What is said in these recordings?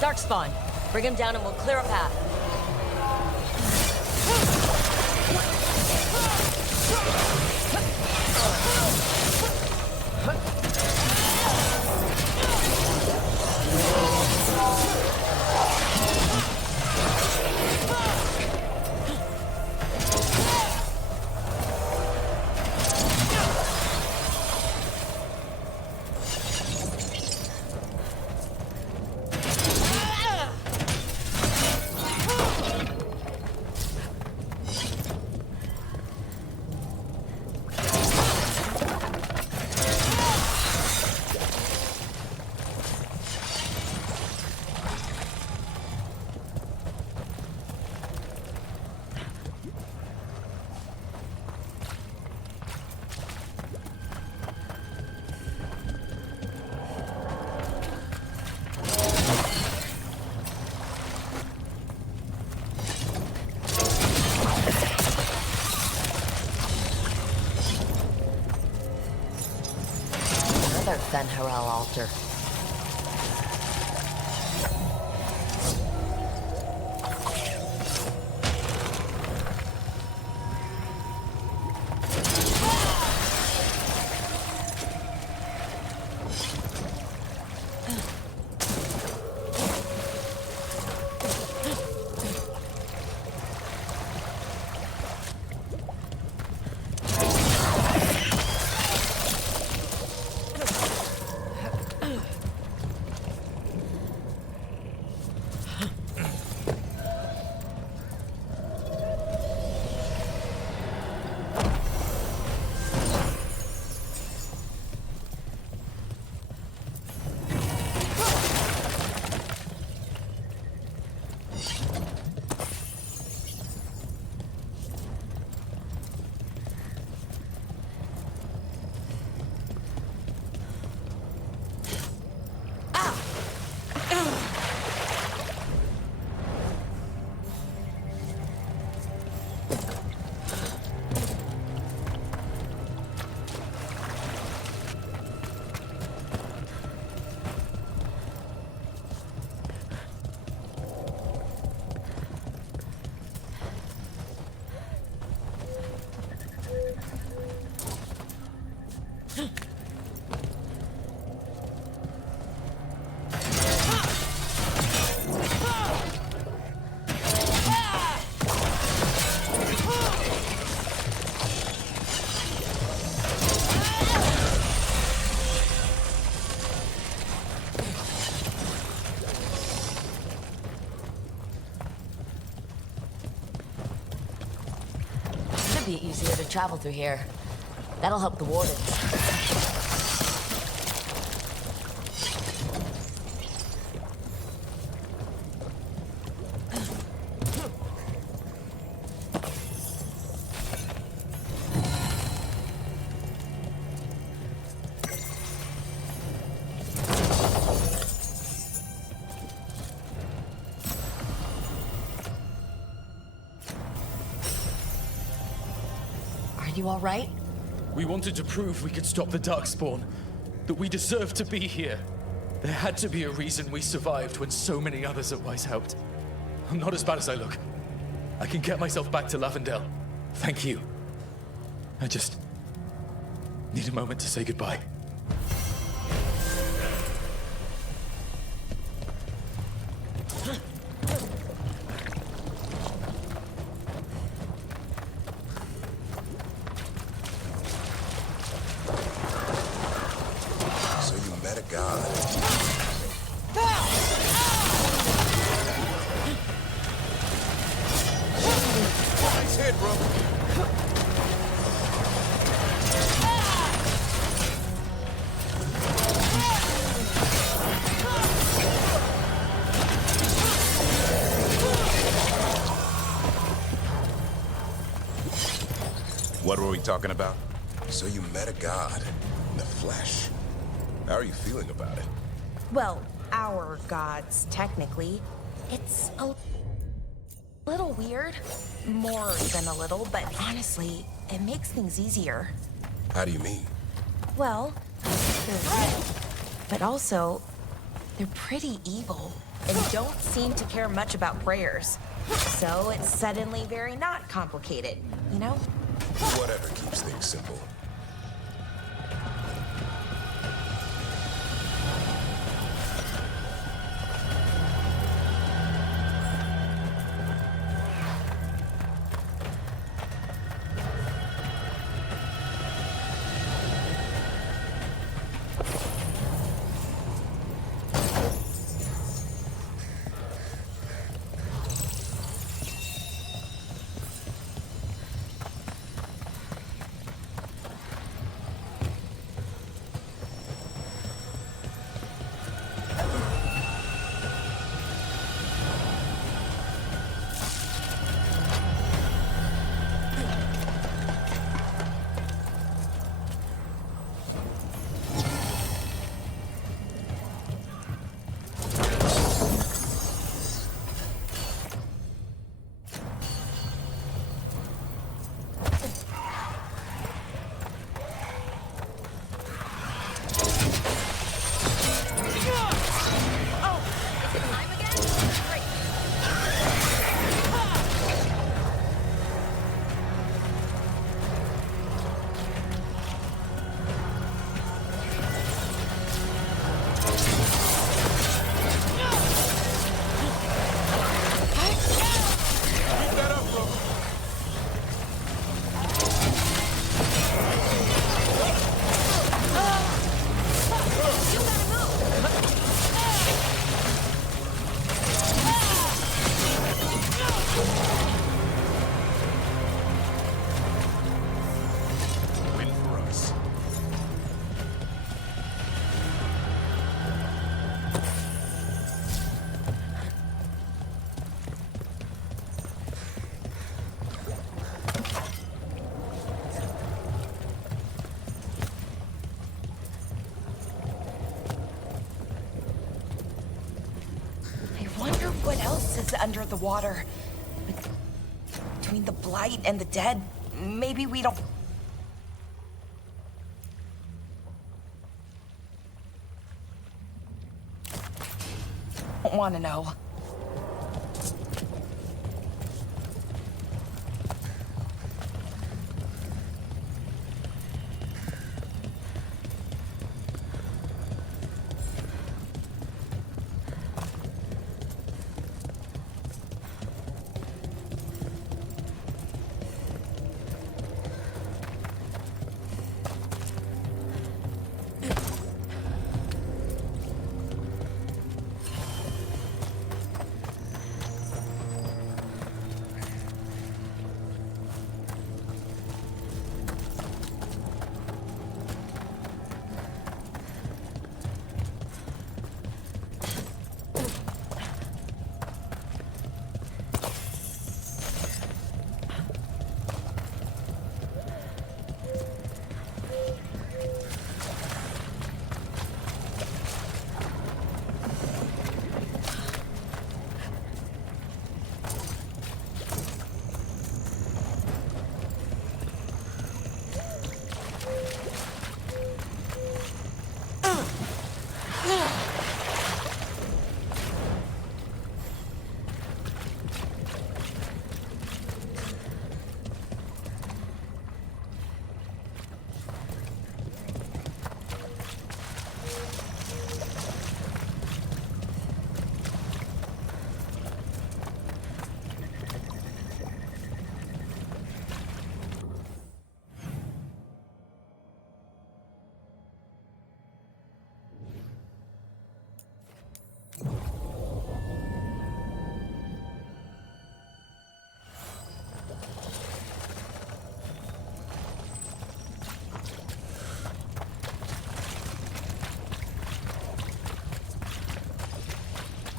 Darkspawn, bring him down and we'll clear a path. Van Harel altar. Be easier to travel through here. That'll help the wardens. You all right? We wanted to prove we could stop the Darkspawn, that we deserved to be here. There had to be a reason we survived when so many others at Wise helped. I'm not as bad as I look. I can get myself back to Lavendel. Thank you. I just need a moment to say goodbye. What were we talking about? So you met a god in the flesh. How are you feeling about it? Well, our gods, technically. It's a little weird. More than a little, but honestly, it makes things easier. How do you mean? Well, they're real, but also, they're pretty evil and don't seem to care much about prayers. So it's suddenly very not complicated, you know? Whatever keeps things simple. What else is under the water? Between the blight and the dead, maybe we don't... want to know.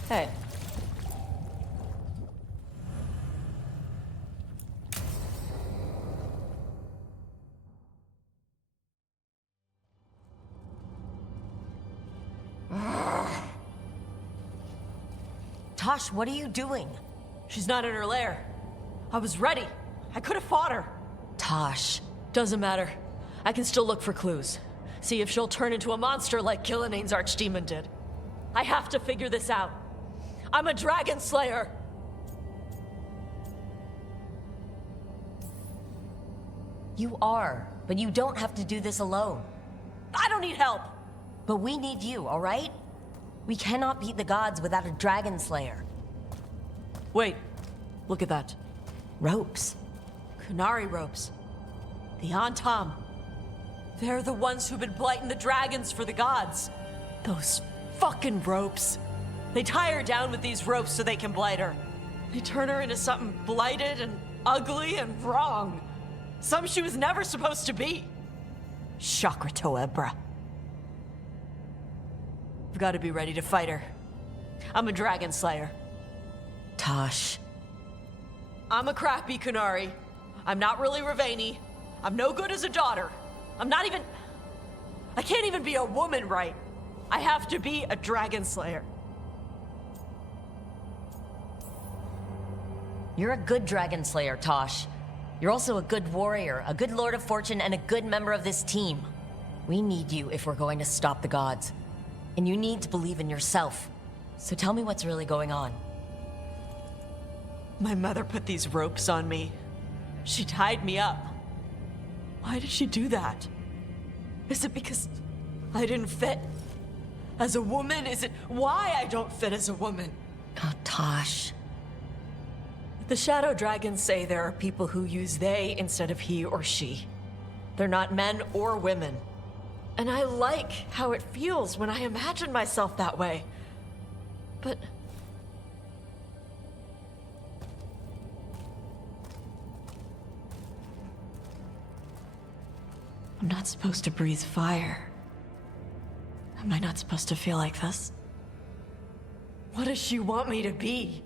Hey. Tosh, what are you doing? She's not in her lair. I was ready. I could have fought her. Tosh. Doesn't matter. I can still look for clues. See if she'll turn into a monster like Killiane's archdemon did. I have to figure this out. I'm a dragon slayer. You are, but you don't have to do this alone. I don't need help. But we need you, all right? We cannot beat the gods without a dragon slayer. Wait, look at that. Ropes. Kunari ropes. The Antam. They're the ones who've been blighting the dragons for the gods. Those fucking ropes. They tie her down with these ropes so they can blight her. They turn her into something blighted and ugly and wrong. Something she was never supposed to be. Chakra Toebra. I've got to be ready to fight her. I'm a dragon slayer. Tosh. I'm a crappy Kunari. I'm not really Ravani. I'm no good as a daughter. I can't even be a woman right. I have to be a dragon slayer. You're a good dragon slayer, Tosh. You're also a good warrior, a good Lord of Fortune, and a good member of this team. We need you if we're going to stop the gods. And you need to believe in yourself. So tell me what's really going on. My mother put these ropes on me. She tied me up. Why did she do that? Is it because I didn't fit as a woman? Is it why I don't fit as a woman? Oh, Tosh. The Shadow Dragons say there are people who use they instead of he or she. They're not men or women. And I like how it feels when I imagine myself that way. But I'm not supposed to breathe fire. Am I not supposed to feel like this? What does she want me to be?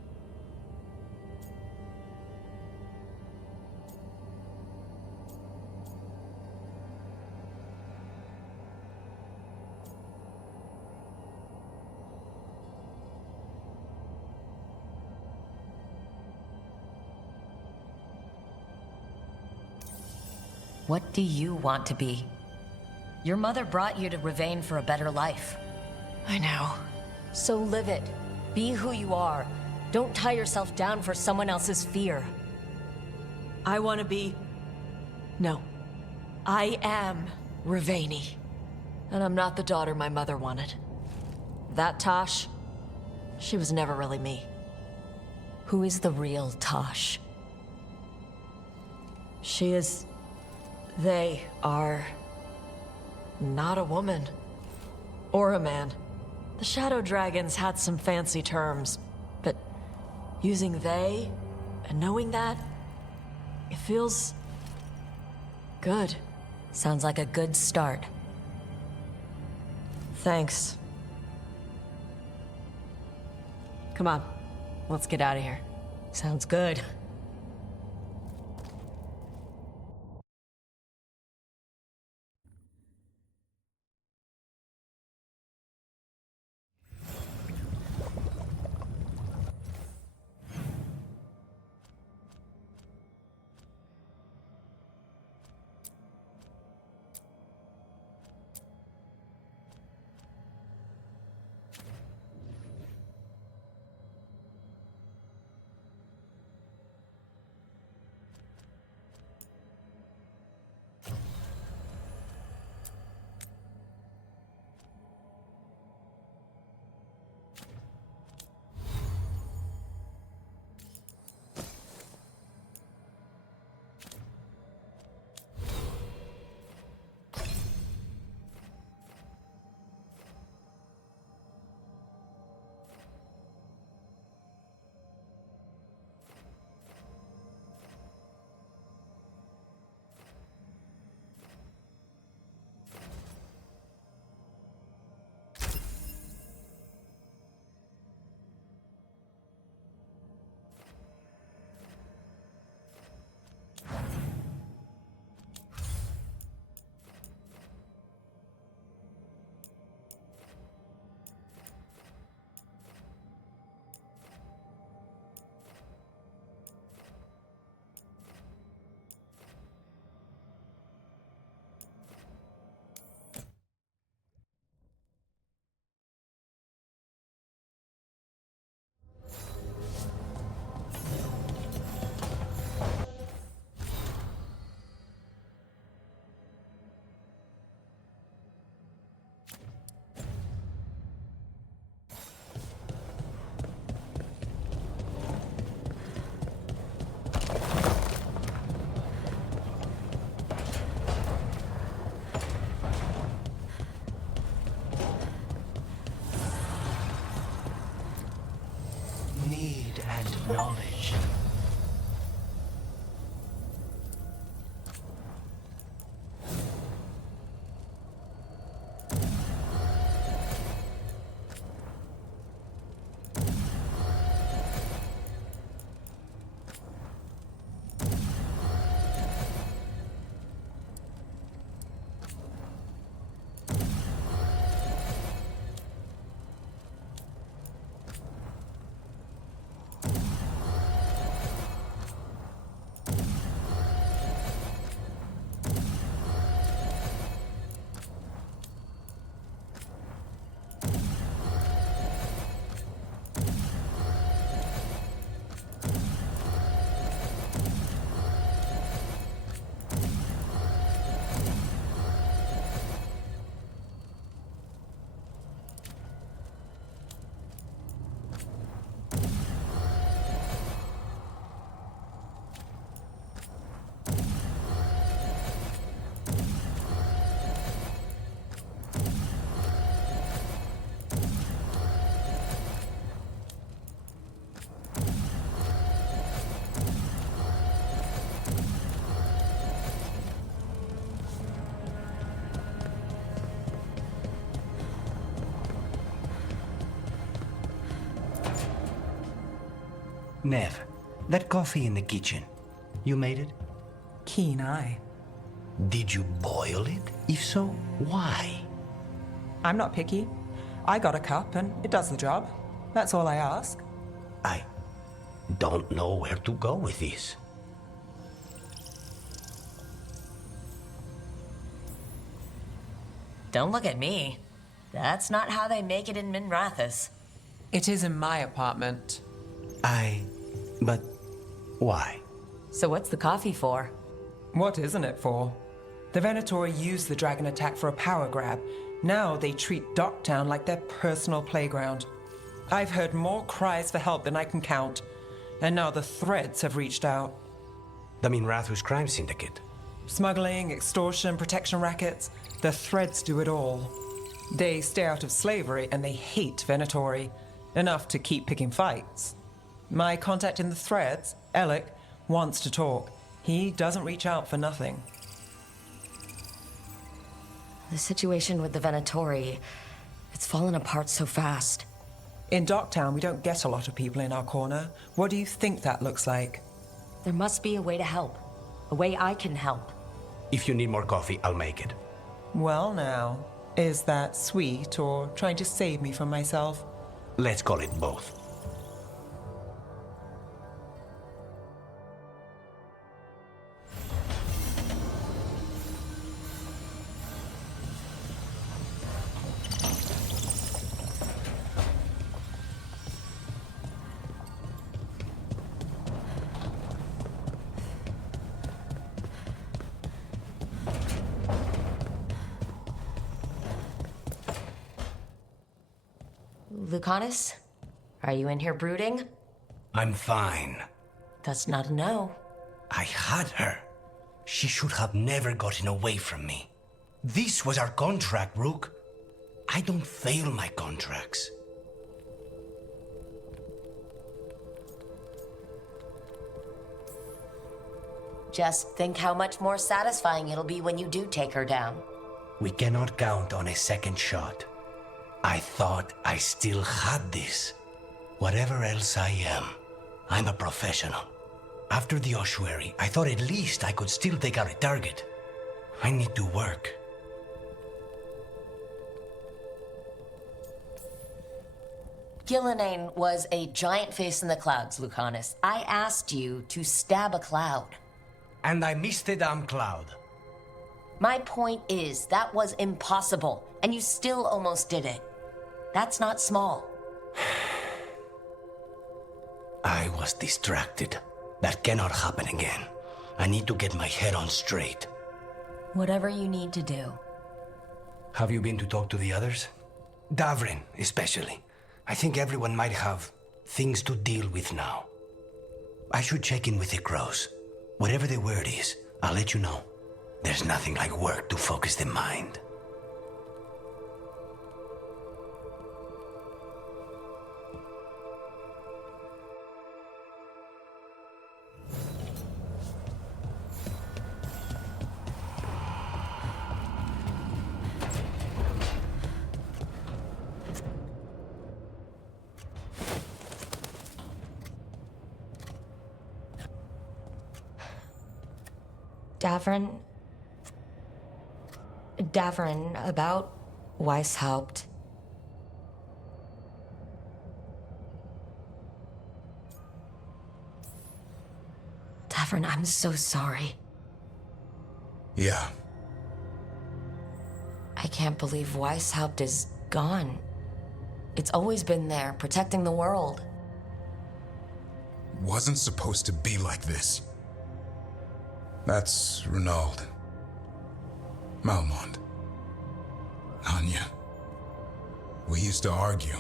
What do you want to be? Your mother brought you to Ravane for a better life. I know. So live it. Be who you are. Don't tie yourself down for someone else's fear. I want to be... No. I am Ravani. And I'm not the daughter my mother wanted. That Tosh, she was never really me. Who is the real Tosh? She is... They are... not a woman. Or a man. The Shadow Dragons had some fancy terms, but using they and knowing that, it feels... good. Sounds like a good start. Thanks. Come on, let's get out of here. Sounds good. knowledge. Nev, that coffee in the kitchen, you made it? Keen eye. Did you boil it? If so, why? I'm not picky. I got a cup and it does the job. That's all I ask. I don't know where to go with this. Don't look at me. That's not how they make it in Minrathous. It is in my apartment. But why? So what's the coffee for? What isn't it for? The Venatori used the dragon attack for a power grab. Now they treat Docktown like their personal playground. I've heard more cries for help than I can count. And now the Threads have reached out. The Minrathous crime syndicate. Smuggling, extortion, protection rackets. The Threads do it all. They stay out of slavery and they hate Venatori. Enough to keep picking fights. My contact in the Threads, Alec, wants to talk. He doesn't reach out for nothing. The situation with the Venatori, it's fallen apart so fast. In Docktown, we don't get a lot of people in our corner. What do you think that looks like? There must be a way to help. A way I can help. If you need more coffee, I'll make it. Well now, is that sweet or trying to save me from myself? Let's call it both. Lucanus? Are you in here brooding? I'm fine. That's not a no. I had her. She should have never gotten away from me. This was our contract, Rook. I don't fail my contracts. Just think how much more satisfying it'll be when you do take her down. We cannot count on a second shot. I thought I still had this. Whatever else I am, I'm a professional. After the ossuary, I thought at least I could still take out a target. I need to work. Gillenane was a giant face in the clouds, Lucanus. I asked you to stab a cloud. And I missed the damn cloud. My point is, that was impossible, and you still almost did it. That's not small. I was distracted. That cannot happen again. I need to get my head on straight. Whatever you need to do. Have you been to talk to the others? Davrin, especially. I think everyone might have things to deal with now. I should check in with the crows. Whatever the word is, I'll let you know. There's nothing like work to focus the mind. Davrin, about Weishaupt. Davrin, I'm so sorry. Yeah. I can't believe Weishaupt is gone. It's always been there, protecting the world. Wasn't supposed to be like this. That's Renaud. Malmond. Anya. We used to argue.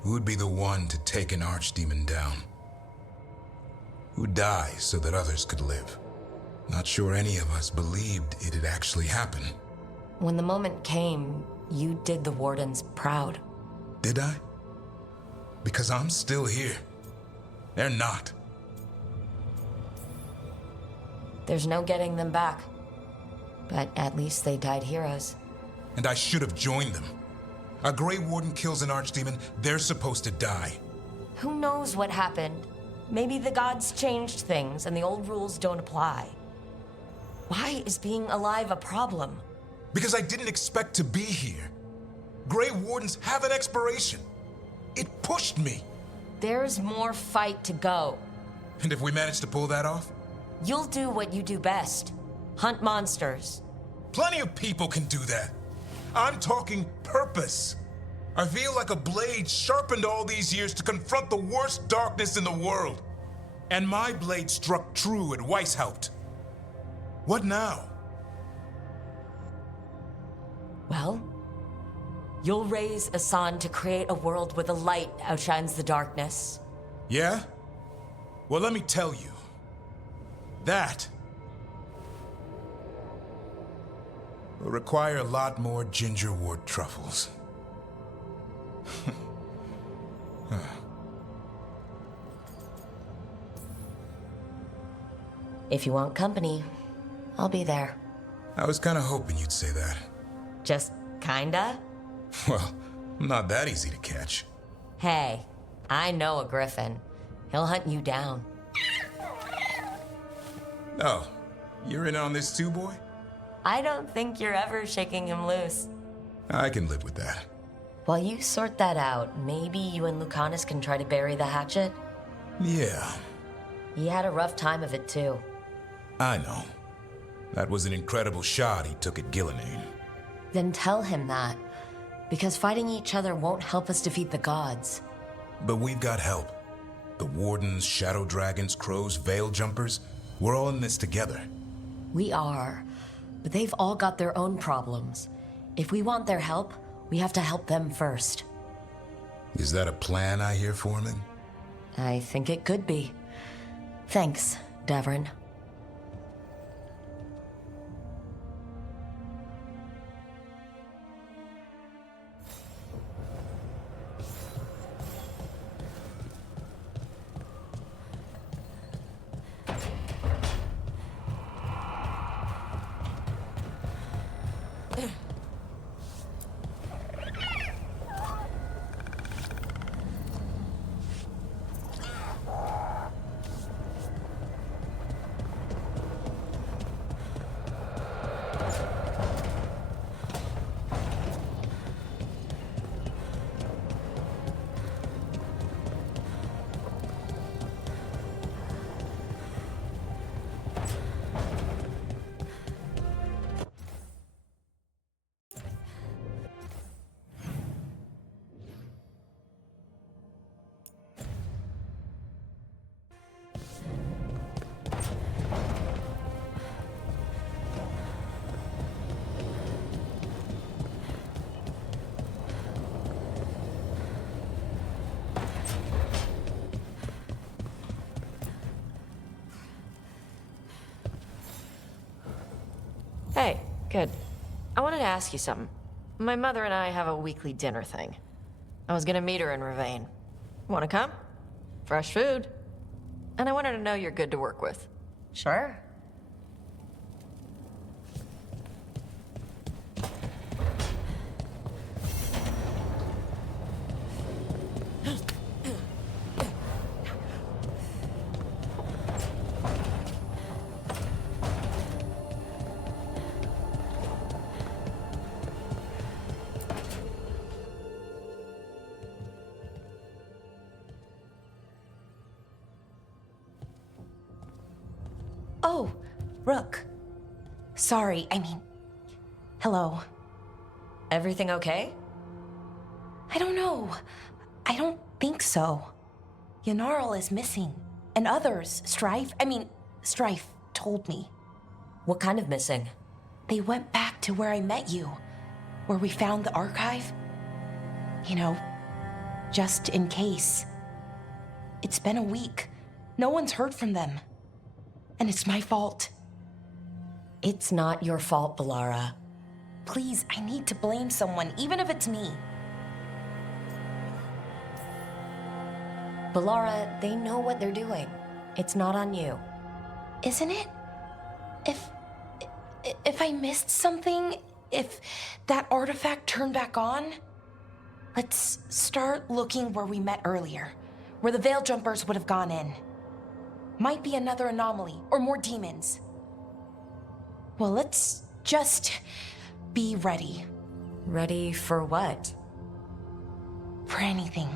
Who would be the one to take an archdemon down? Who'd die so that others could live? Not sure any of us believed it'd actually happen. When the moment came, you did the Wardens proud. Did I? Because I'm still here. They're not. There's no getting them back. But at least they died heroes. And I should have joined them. A Grey Warden kills an archdemon, they're supposed to die. Who knows what happened? Maybe the gods changed things and the old rules don't apply. Why is being alive a problem? Because I didn't expect to be here. Grey Wardens have an expiration. It pushed me. There's more fight to go. And if we manage to pull that off? You'll do what you do best. Hunt monsters. Plenty of people can do that. I'm talking purpose. I feel like a blade sharpened all these years to confront the worst darkness in the world. And my blade struck true at Weishaupt. What now? Well, you'll raise Asan to create a world where the light outshines the darkness. Yeah? Well, let me tell you. That will require a lot more gingerwort truffles. If you want company, I'll be there. I was kind of hoping you'd say that. Just kinda? Well, I'm not that easy to catch. Hey, I know a griffin. He'll hunt you down. Oh, you're in on this too, boy? I don't think you're ever shaking him loose. I can live with that. While you sort that out, maybe you and Lucanus can try to bury the hatchet? Yeah, He had a rough time of it too. I know. That was an incredible shot he took at Gillenane. Then tell him that. Because fighting each other won't help us defeat the gods. But we've got help. The Wardens, Shadow Dragons, Crows, Veil Jumpers, we're all in this together. We are. But they've all got their own problems. If we want their help, we have to help them first. Is that a plan I hear, Foreman? I think it could be. Thanks, Davrin. Hey, good. I wanted to ask you something. My mother and I have a weekly dinner thing. I was gonna meet her in Ravane. Wanna come? Fresh food. And I wanted to know you're good to work with. Sure. Rook. Sorry, hello. Everything okay? I don't know. I don't think so. Yanarl is missing. And others, Strife told me. What kind of missing? They went back to where I met you, where we found the archive. You know, just in case. It's been a week. No one's heard from them. And it's my fault. It's not your fault, Balara. Please, I need to blame someone, even if it's me. Balara, they know what they're doing. It's not on you. Isn't it? If I missed something, if that artifact turned back on, let's start looking where we met earlier, where the Veil Jumpers would have gone in. Might be another anomaly, or more demons. Well, let's just be ready. Ready for what? For anything.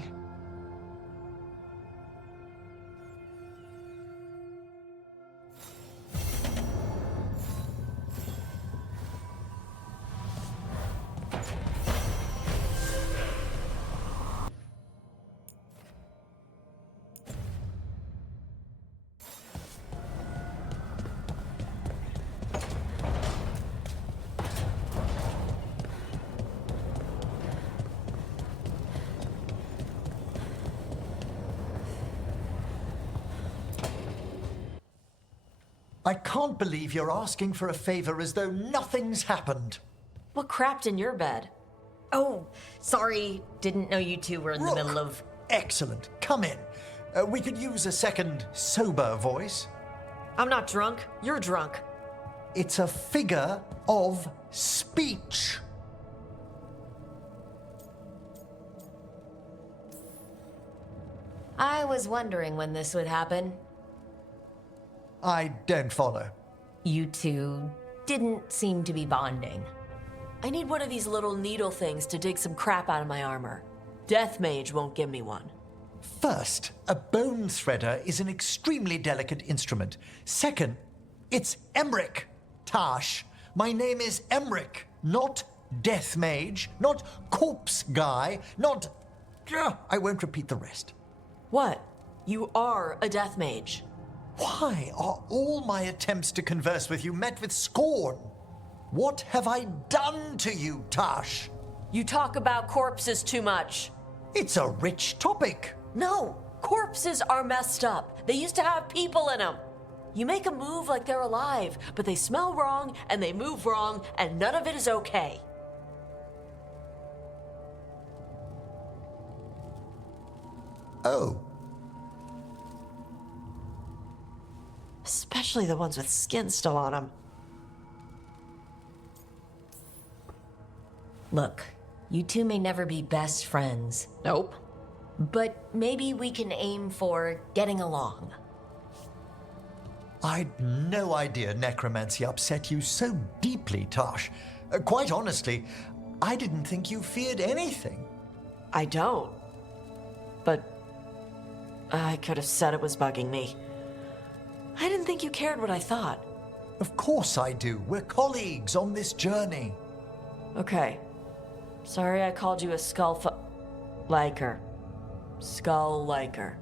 I can't believe you're asking for a favor as though nothing's happened. What crapped in your bed? Oh, sorry. Didn't know you two were in the Rook. middle of... Excellent. Come in. We could use a second sober voice. I'm not drunk. You're drunk. It's a figure of speech. I was wondering when this would happen. I don't follow. You two didn't seem to be bonding. I need one of these little needle things to dig some crap out of my armor. Death Mage won't give me one. First, a bone threader is an extremely delicate instrument. Second, it's Emric. Tash, my name is Emric, not Death Mage, not Corpse Guy, not... I won't repeat the rest. What? You are a Death Mage. Why are all my attempts to converse with you met with scorn? What have I done to you, Tash? You talk about corpses too much. It's a rich topic. No, corpses are messed up. They used to have people in them. You make a move like they're alive, but they smell wrong and they move wrong, and none of it is okay. Oh. Especially the ones with skin still on them. Look, you two may never be best friends, Nope. but maybe we can aim for getting along. I'd no idea necromancy upset you so deeply, Tash. Quite honestly, I didn't think you feared anything. I don't. But I could have said it was bugging me. I didn't think you cared what I thought. Of course I do. We're colleagues on this journey. Okay. Sorry I called you a liker. Skull liker.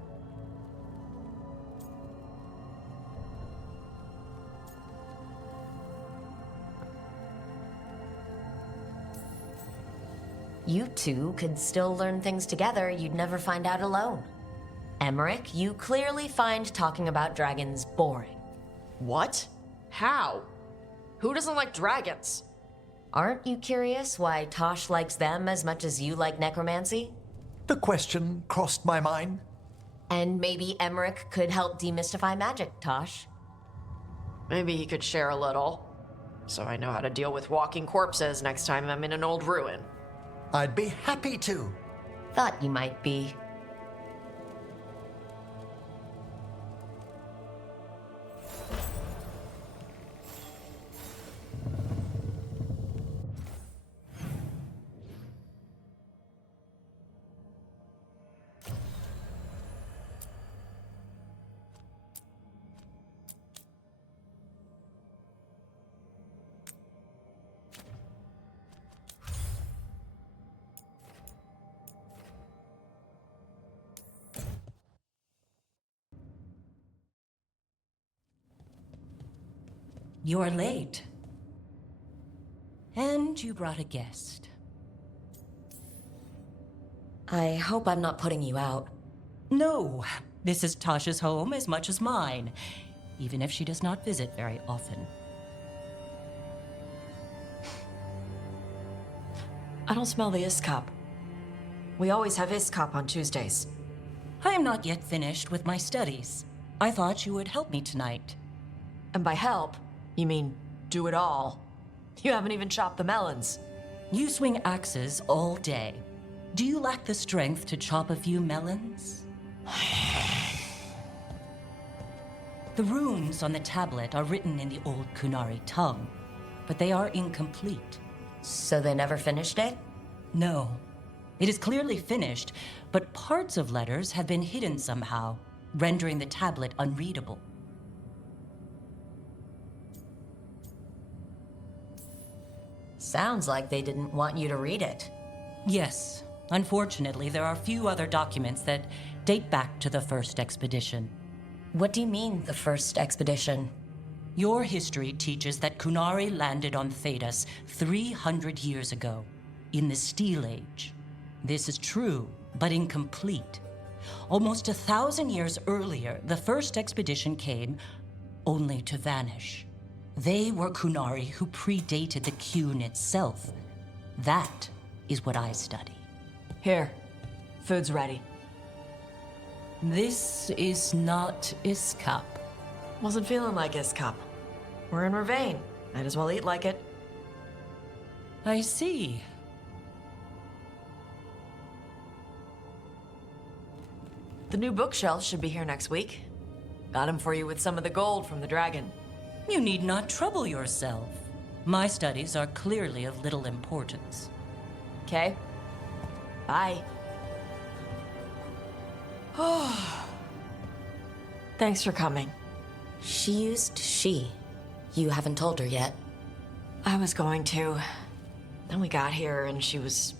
You two could still learn things together you'd never find out alone. Emmerich, you clearly find talking about dragons boring. What? How? Who doesn't like dragons? Aren't you curious why Tosh likes them as much as you like necromancy? The question crossed my mind. And maybe Emmerich could help demystify magic, Tosh. Maybe he could share a little. So I know how to deal with walking corpses next time I'm in an old ruin. I'd be happy to. Thought you might be. You're late. And you brought a guest. I hope I'm not putting you out. No, this is Tasha's home as much as mine, even if she does not visit very often. I don't smell the ISCOP. We always have ISCOP on Tuesdays. I am not yet finished with my studies. I thought you would help me tonight. And by help, you mean do it all. You haven't even chopped the melons. You swing axes all day. Do you lack the strength to chop a few melons? The runes on the tablet are written in the old Kunari tongue, but they are incomplete. So they never finished it? No. It is clearly finished, but parts of letters have been hidden somehow, rendering the tablet unreadable. Sounds like they didn't want you to read it. Yes. Unfortunately, there are few other documents that date back to the first expedition. What do you mean, the first expedition? Your history teaches that Kunari landed on Thedas 300 years ago, in the Steel Age. This is true, but incomplete. Almost 1,000 years earlier, the first expedition came only to vanish. They were Kunari who predated the Qun itself. That is what I study. Here, food's ready. This is not ISCOP. Wasn't feeling like ISCOP. We're in Ravane. Might as well eat like it. I see. The new bookshelves should be here next week. Got them for you with some of the gold from the dragon. You need not trouble yourself. My studies are clearly of little importance. Okay. Bye. Thanks for coming. She used she. You haven't told her yet. I was going to. Then we got here and she was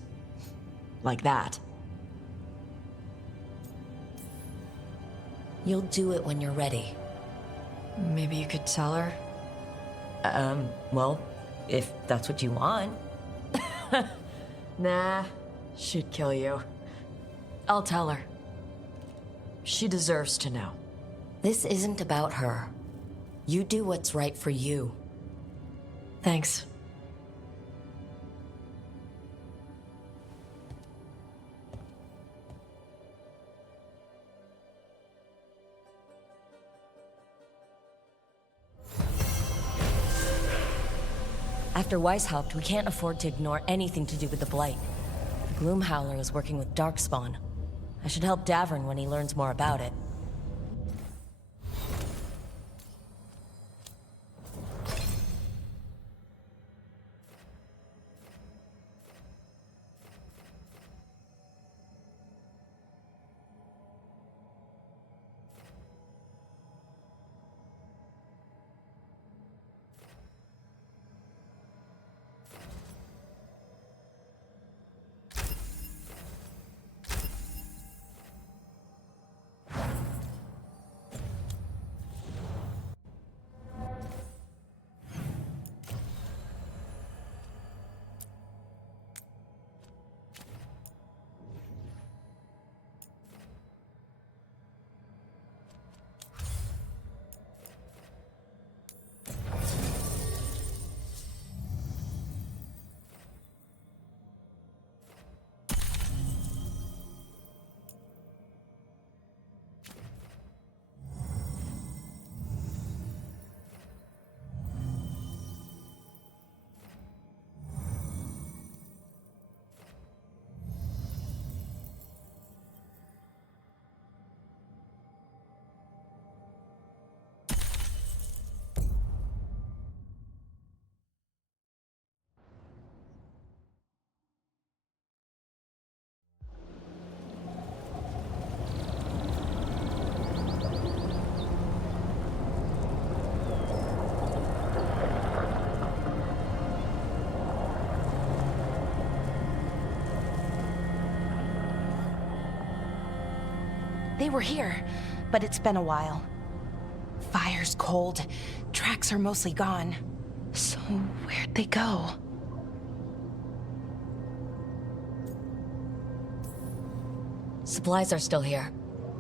like that. You'll do it when you're ready. Maybe you could tell her? Well, if that's what you want. Nah, she'd kill you. I'll tell her. She deserves to know. This isn't about her. You do what's right for you. Thanks. After Weiss helped, we can't afford to ignore anything to do with the Blight. The Gloom Howler is working with Darkspawn. I should help Davern when he learns more about it. They were here, but it's been a while. fire's cold. Tracks are mostly gone. So where'd they go? Supplies are still here,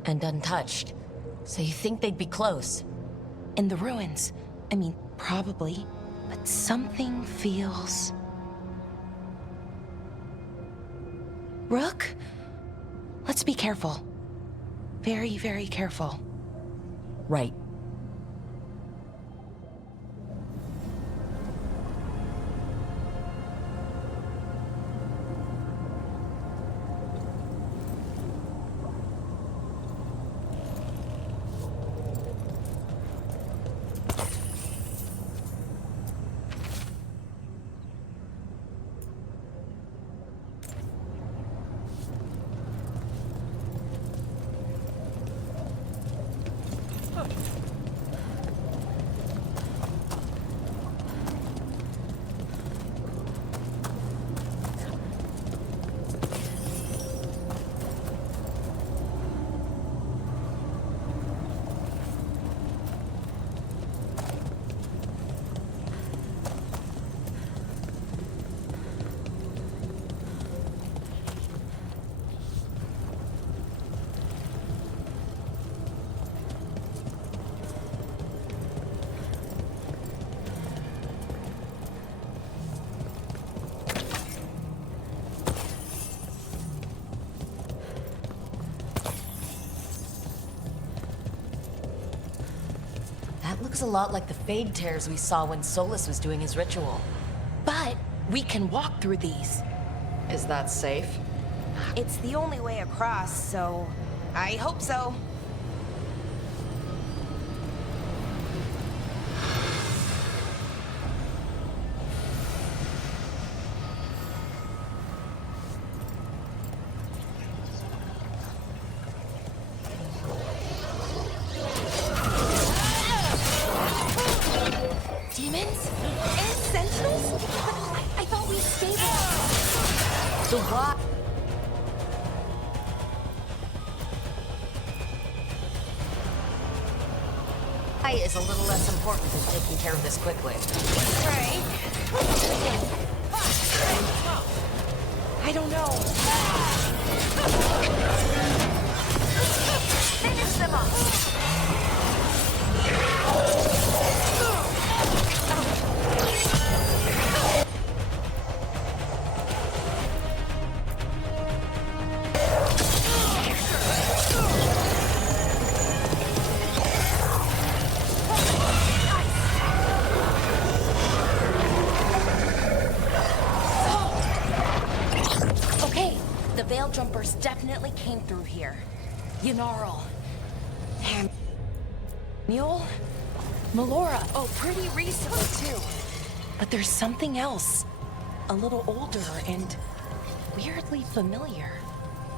and untouched. So you think they'd be close? In the ruins. I mean, probably. But something feels... Rook? Let's be careful. Very, very careful. Right. Looks a lot like the fade tears we saw when Solus was doing his ritual. But we can walk through these. Is that safe? It's the only way across, so I hope so. Demons? And sentinels? But I thought we stayed there. So what? Is a little less important than taking care of this quickly. Right. I don't know. Finish them off. Jumpers definitely came through here. Yanarl. Mule? Melora. Oh, pretty recently, too. But there's something else. A little older and weirdly familiar.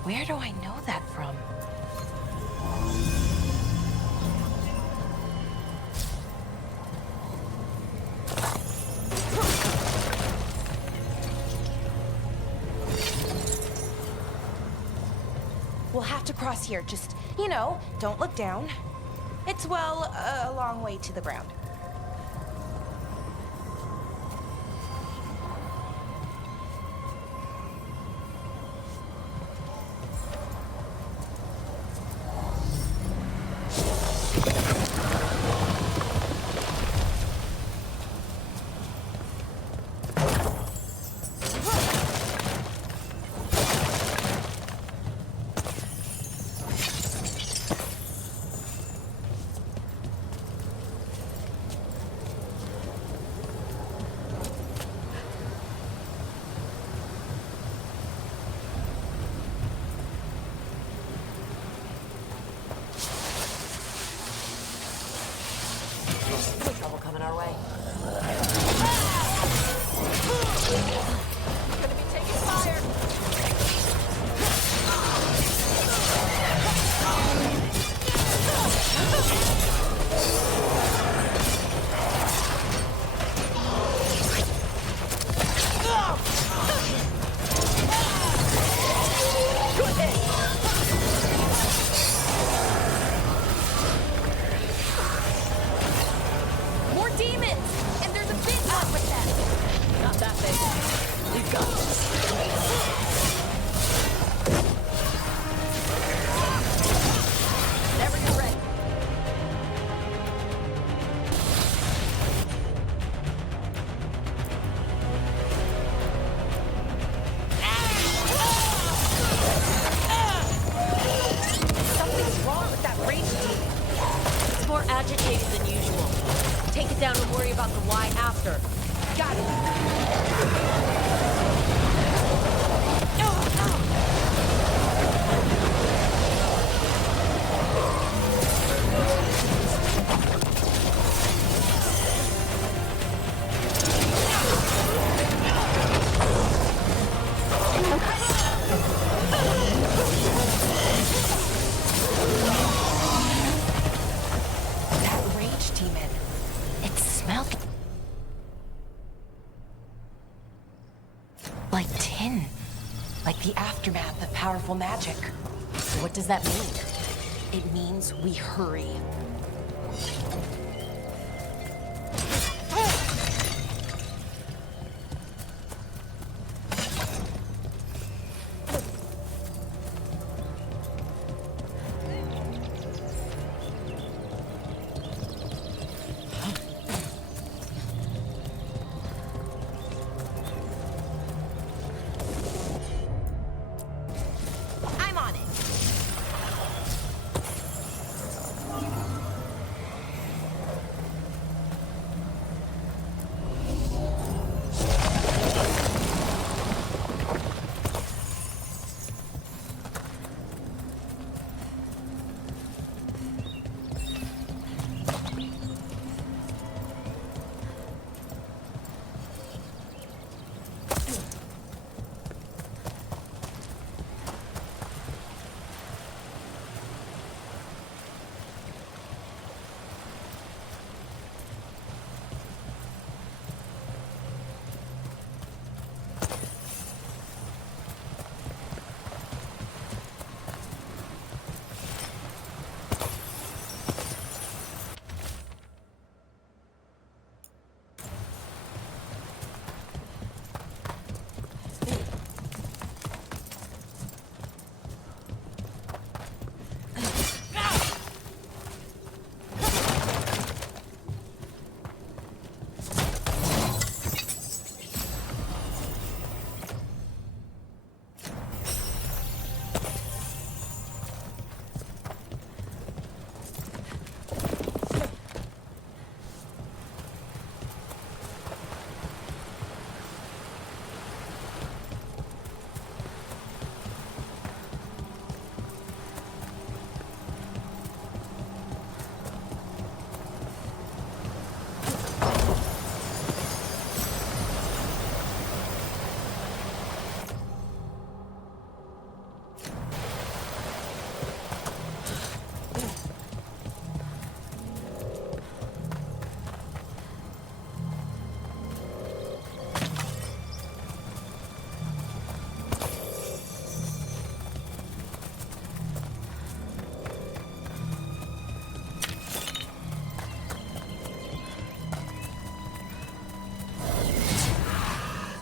Where do I know that from? We'll have to cross here. Just, you know, don't look down. It's, well, a long way to the ground. That rage demon. It smelled like tin. Like the aftermath of powerful magic. So what does that mean? It means we hurry. I'm on it.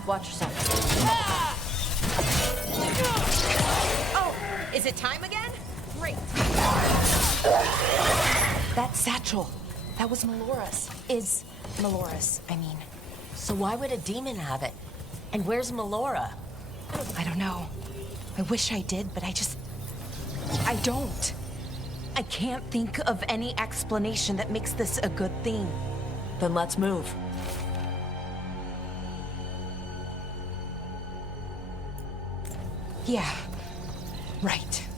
Watch yourself. Oh, is it time again? Great. That satchel. That was Melora's. Is Melora's, I mean. So why would a demon have it? And where's Melora? I don't know. I wish I did, but I don't. I can't think of any explanation that makes this a good thing. Then let's move. Yeah, right.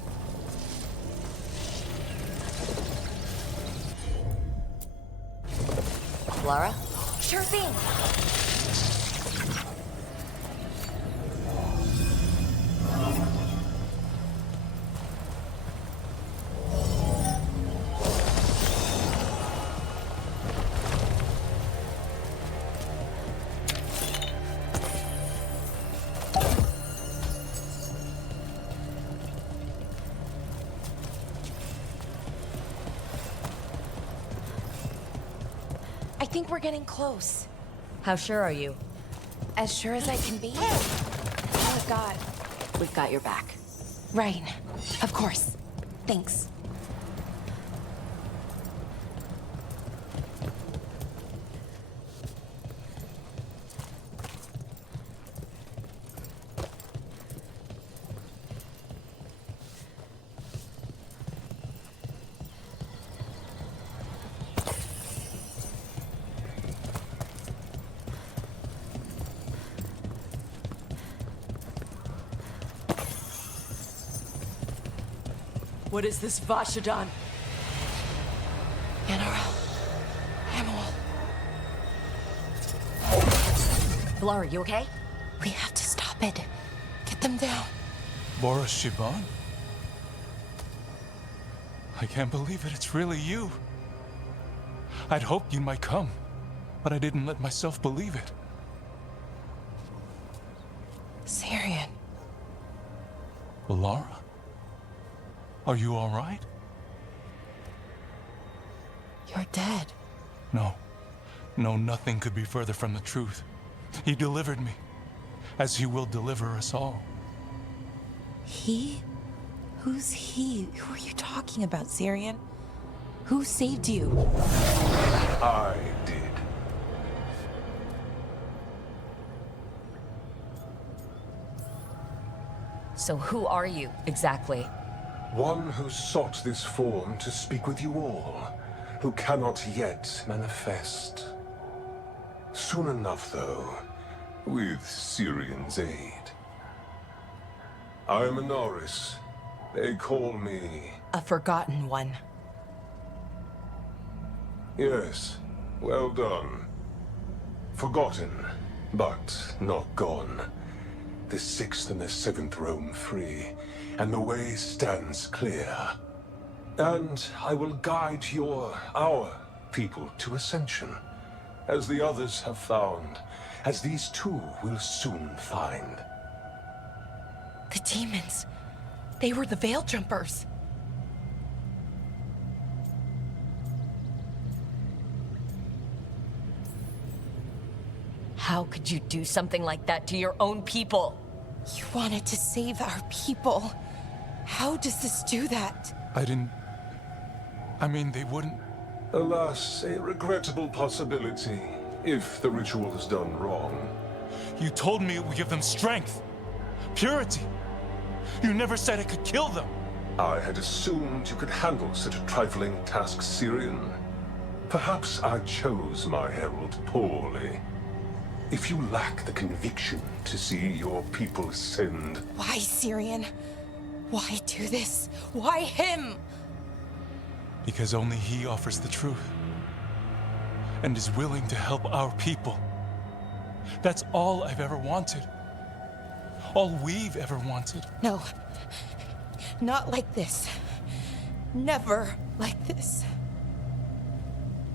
Lara? Sure thing. I think we're getting close. How sure are you? As sure as I can be. Oh, God. We've got your back. Right. Of course. Thanks. What is this Vashadan? Yanara. Amol. Lara, you okay? We have to stop it. Get the them down. Boris Shiban? I can't believe it. It's really you. I'd hoped you might come, but I didn't let myself believe it. Syrian. Laura? Are you all right? You're dead. No. No, nothing could be further from the truth. He delivered me, as he will deliver us all. He? Who's he? Who are you talking about, Syrian? Who saved you? I did. So who are you, exactly? One who sought this form to speak with you all, who cannot yet manifest. Soon enough, though, with Syrian's aid. I am a Norris. They call me... A forgotten one. Yes, well done. Forgotten, but not gone. The 6th and the 7th roam free, and the way stands clear. And I will guide our people to ascension, as the others have found, as these two will soon find. The demons. They were the Veil Jumpers. How could you do something like that to your own people? You wanted to save our people. How does this do that? I mean, they wouldn't... Alas, a regrettable possibility, if the ritual is done wrong. You told me it would give them strength, purity. You never said it could kill them. I had assumed you could handle such a trifling task, Syrian. Perhaps I chose my herald poorly. If you lack the conviction to see your people ascend... Why, Syrian? Why do this? Why him? Because only he offers the truth. And is willing to help our people. That's all I've ever wanted. All we've ever wanted. No. Not like this. Never like this.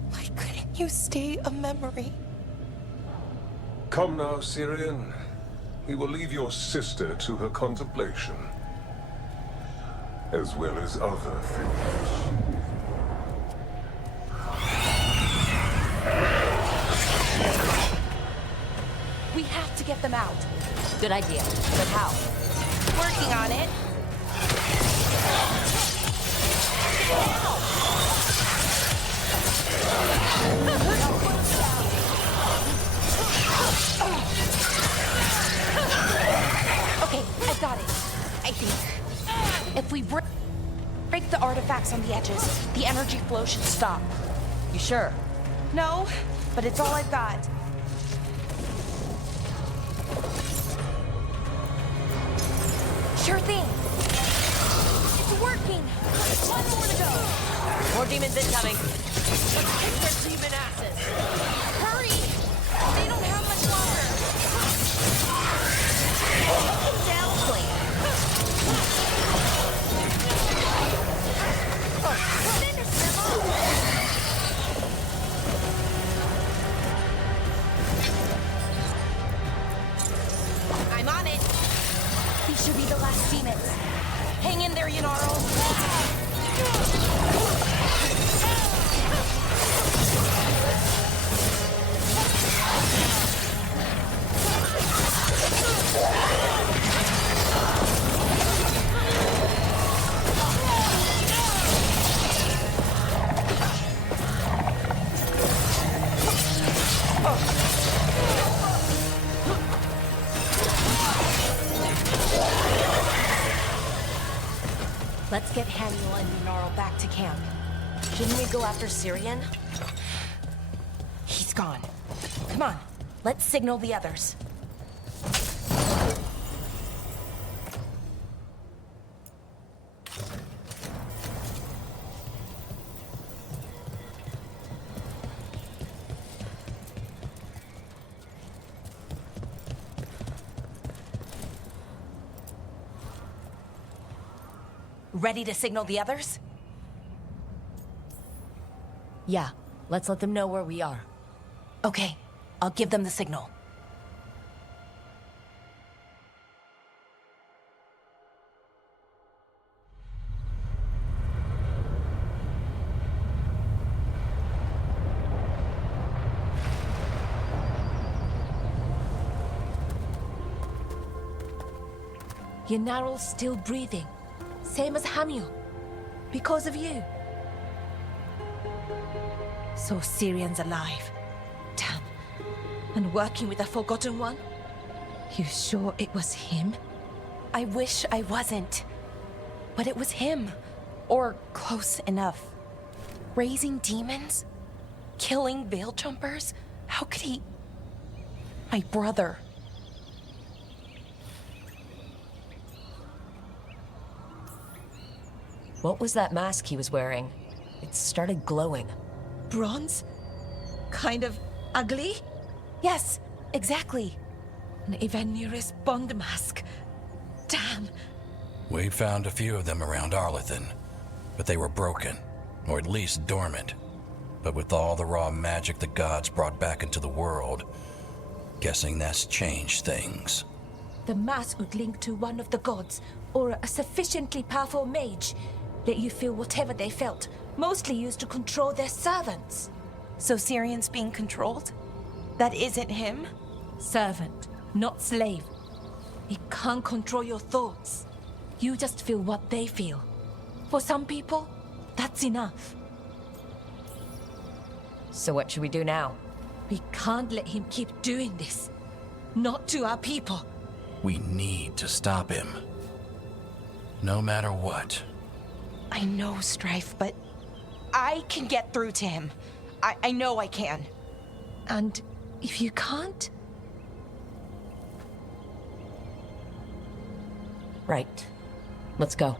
Why couldn't you stay a memory? Come now, Syrian. We will leave your sister to her contemplation, as well as other things. We have to get them out. Good idea, but how? Working on it. Okay, I got it. I think. If we break the artifacts on the edges, the energy flow should stop. You sure? No, but it's all I've got. Sure thing. It's working. One more to go. More demons incoming. Kick their demon asses. Hurry! They don't have much longer. Down, please. Finish them off. I'm on it. These should be the last demons. Hang in there, Yanaro. Let's get Haniel and Yanaro back to camp. Shouldn't we go after Syrian? He's gone. Come on, let's signal the others. Ready to signal the others? Yeah, let's let them know where we are. Okay, I'll give them the signal. Yenaral's still breathing. Same as Hamiel. Because of you. So Syrian's alive. Damn. And working with the Forgotten One? You sure it was him? I wish I wasn't. But it was him. Or close enough. Raising demons? Killing veil jumpers? How could he... My brother. What was that mask he was wearing? It started glowing. Bronze? Kind of ugly? Yes, exactly. An Evanurus Bond mask. Damn. We found a few of them around Arlethan, but they were broken, or at least dormant. But with all the raw magic the gods brought back into the world, guessing that's changed things. The mask would link to one of the gods, or a sufficiently powerful mage. Let you feel whatever they felt, mostly used to control their servants. So Syrian's being controlled? That isn't him? Servant, not slave. He can't control your thoughts. You just feel what they feel. For some people, that's enough. So what should we do now? We can't let him keep doing this. Not to our people. We need to stop him. No matter what. I know, Strife, but I can get through to him. I know I can. And if you can't? Right. Let's go.